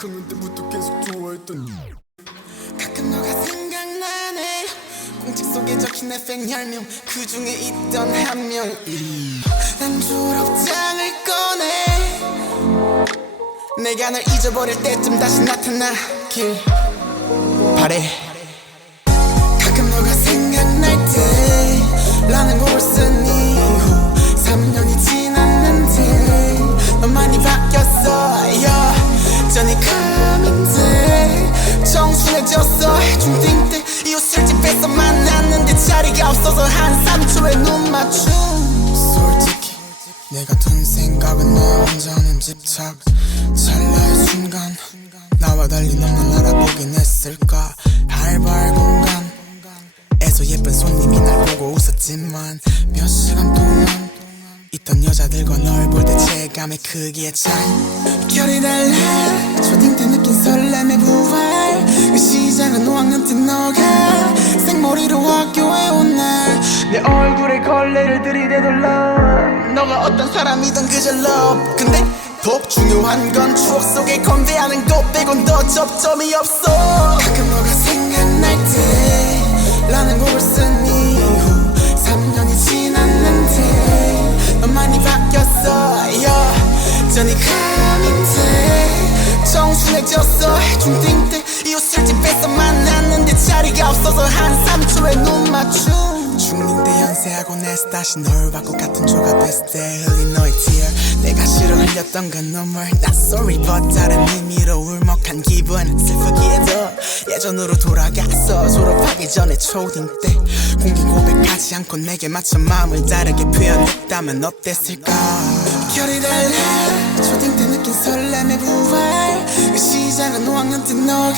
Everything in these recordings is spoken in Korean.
시작하는 때부터 계속 좋아했던 가끔 너가 생각나네. 공책 속에 적힌 내 팬열명 그 중에 있던 한 명이 난 졸업장을 꺼내. 내가 널 잊어버릴 때쯤 다시 나타나길 바래. 가끔 너가 생각날 때 라는 곡을 쓴 여전히 감인데 정순해졌어. 중딩 때이 옷을 집에서 만났는데 자리가 없어서 한 3초에 눈 맞춤 솔직히 내가 든 생각은 너 혼자는 집착. 찰나의 순간. 나와 달리 넌날 알아보긴 했을까. 발발 공간. 에서 예쁜 손님이 날 보고 웃었지만 몇 시간 동안 있던 여자들과 널 볼 때 체감의 크기에 차이. 결이 달라. 초딩 때 느낀 설렘의 부활. 그 시작은 5학년 때 너가. 생머리로 학교에 온 날. 내 얼굴에 걸레를 love 너가 어떤 사람이든 그저 love. 근데 더 중요한 건 추억 속에 건배하는 것 빼곤 더 접점이 없어. 가끔 여전히 감인데 정순해졌어. 중딩 때이 옷을 집에서 만났는데 자리가 없어서 한 3초에 눈 맞춤 때 연세하고 내서 다시 널 받고 같은 조가 됐을 때 흘린 너의 tear 내가 싫어 흘렸던 그 눈물 Not sorry but 다른 의미로 울먹한 기분. 슬프기에도 예전으로 돌아갔어. 졸업하기 전에 초딩 때 공개 고백하지 않고 내게 맞춰 마음을 다르게 표현했다면 어땠을까? 결이 달라 느낀 설렘의 부활. 그 시작은 5학년 때 너가.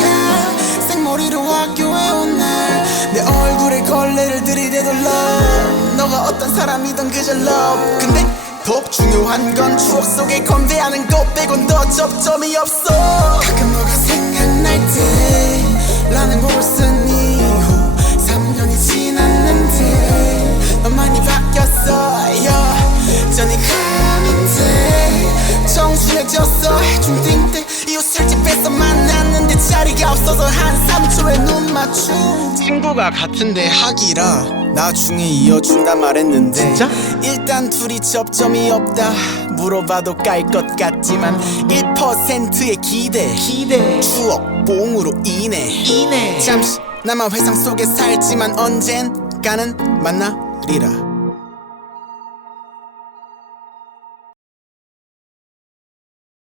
생머리로 학교에 온 날. 내 얼굴에 걸레를 love 너가 어떤 사람이든 그저 love. 근데 더 중요한 건 추억 속에 건배하는 것 빼곤 더 접점이 없어. 가끔 너가 생각날 때 라는 곡을 쓴 이후 3년이 지났는데 넌 많이 바뀌었어 여전히 감 정순해졌어. 중딩 때이 옷을 집에서 만났는데 자리가 없어서 한 3초에 눈 맞춤. 친구가 같은데 하기라 나중에 이어준다 말했는데 진짜? 일단 둘이 접점이 없다. 물어봐도 깔 것 같지만 1%의 기대. 기대. 추억 뽕으로 인해. 이네 잠시 나만 회상 속에 살지만 언젠가는 만나리라